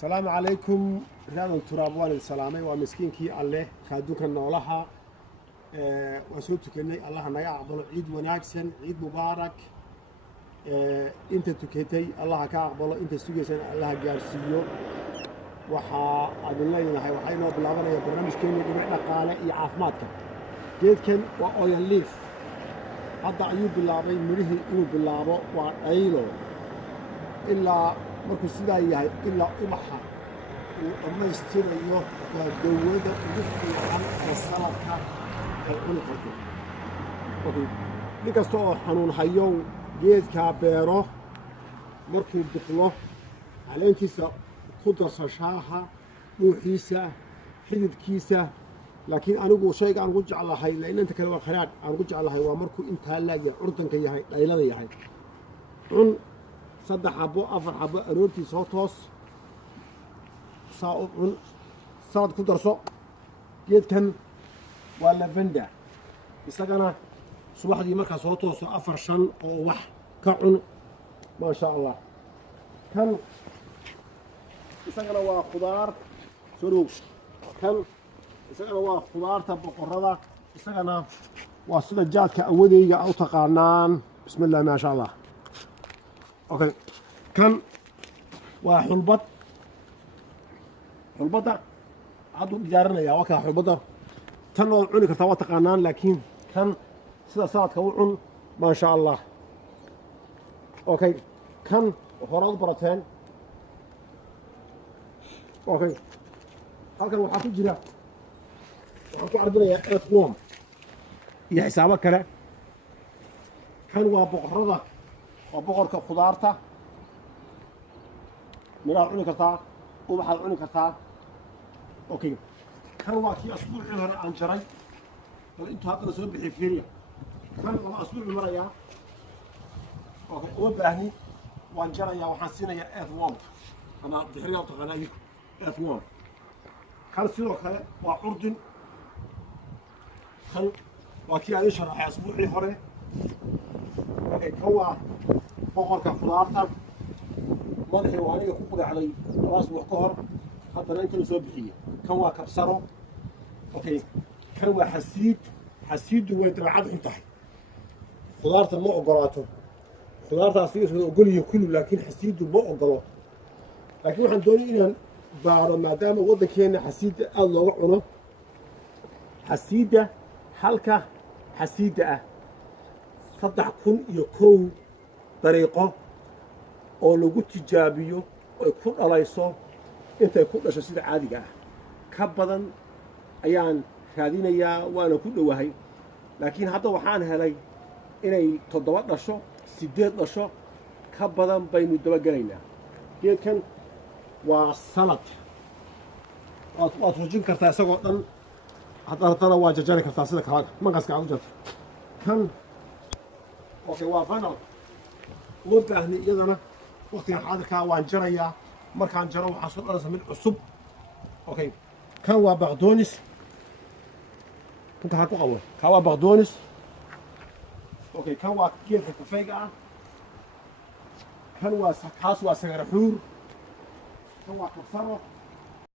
السلام عليكم رياض الترابوان السلامي ومسكينكي الله خادوك النولها وسوتك إني الله نجا عبد عيد وناكسن عيد مبارك أنت تكتي الله كعبد أنت سجسن الله جارسيو وحا أدلنا لنا هاي وحينا بلغنا يا برنامج كيني دمعنا قالة عافماتك جيد كان وأويل ليف هذا عيوب باللعبة مريه إنه باللعبة وعيله إلا markuu sidaa yahay ilaa ubaxa uu dhammaystirayo waa dawada ugu fiican oo saladka ay cuni karto nin kasta oo xanuun hayow geedkaa beero markuu biqlo caleentiisa ku darso shaaha dhuuxiisa xididkiisa laakiin anigu shayga aan ugu jeclahay inta kale waa kharaadh aan ugu jeclahay waa markuu intaa laagya curdanka yahay dhaylada yahay cun صدح حبو أفر حبو أروتي صوتوس صاعون صاد كدرسو جيد كان ولا فندا يسقنا صباح دي مركز صوتوس أفر شن أو وح كعن ما شاء الله كان يسقنا وخضار شروق كان يسقنا وخضار تبقى قرضة يسقنا وصل الجات كأودي أو تقعنان بسم الله ما شاء الله اوكي كان وحلبط حلبطة عدو ديارنا يا وكا حلبطة تنو عوني كرتا تقانان لكن كان سيدا صاد كوعن ما شاء الله اوكي كان هوراد برتين اوكي halkan waxaa ku jira waxaan ku ardinayaa earthworm iyo xisaabo kale kan waa boqorada وبقرك خضارته مراح عوني كرتا وبحال عوني كرتا اوكي كان واكي اسبوع هنا عن جري انتو هكذا سوي بحفيريا كان والله اسبوع مريا اوكي وباهني وان جريا وحاسينا يا اث ووم انا دحريا وتقناي اث ووم كان سيدو كله وعردن كان واكي علي شرح اسبوعي هوري اوكي هو بقرك خضارته مدحي وانيga ku qudacday rasmi kahor hadana inta soo bixiye kan waa kabsaro okay kan waa xasiid way dabacad intahay khudaarta ma ogolaato khudaartaasi isoo ogol yihiin kullu laakiin xasiidu ma ogolo laakiin waxaan doonay inaan baaro maadaama wadankeena xasiida aad looga cuno xasiida halka xasiida ah 3001 طريقة oo lagu tijaabiyo ay ku dhalayso intay ku dhasho sida caadiga ah ka badan ayaan raadinayaa waana ku dhawahay laakiin hadda waxaan helay inay 7 dhasho 8 dhasho ka badan baynu daba galaynaa geedkan waa salad waad rujin kartaa isagoo dhan hadana waa jajari kartaa sida kale maqaska aad u jarto kan okay waa banal وباهني يدنا وقت حاضرك وان جريا مركان جرو وحصل درس من عصب اوكي كان وا بغدونس كنت هاكو اول كان وا بغدونس اوكي كان وا كيف كفيقه كان وا سكاس وا سغرحور كان وا كفرو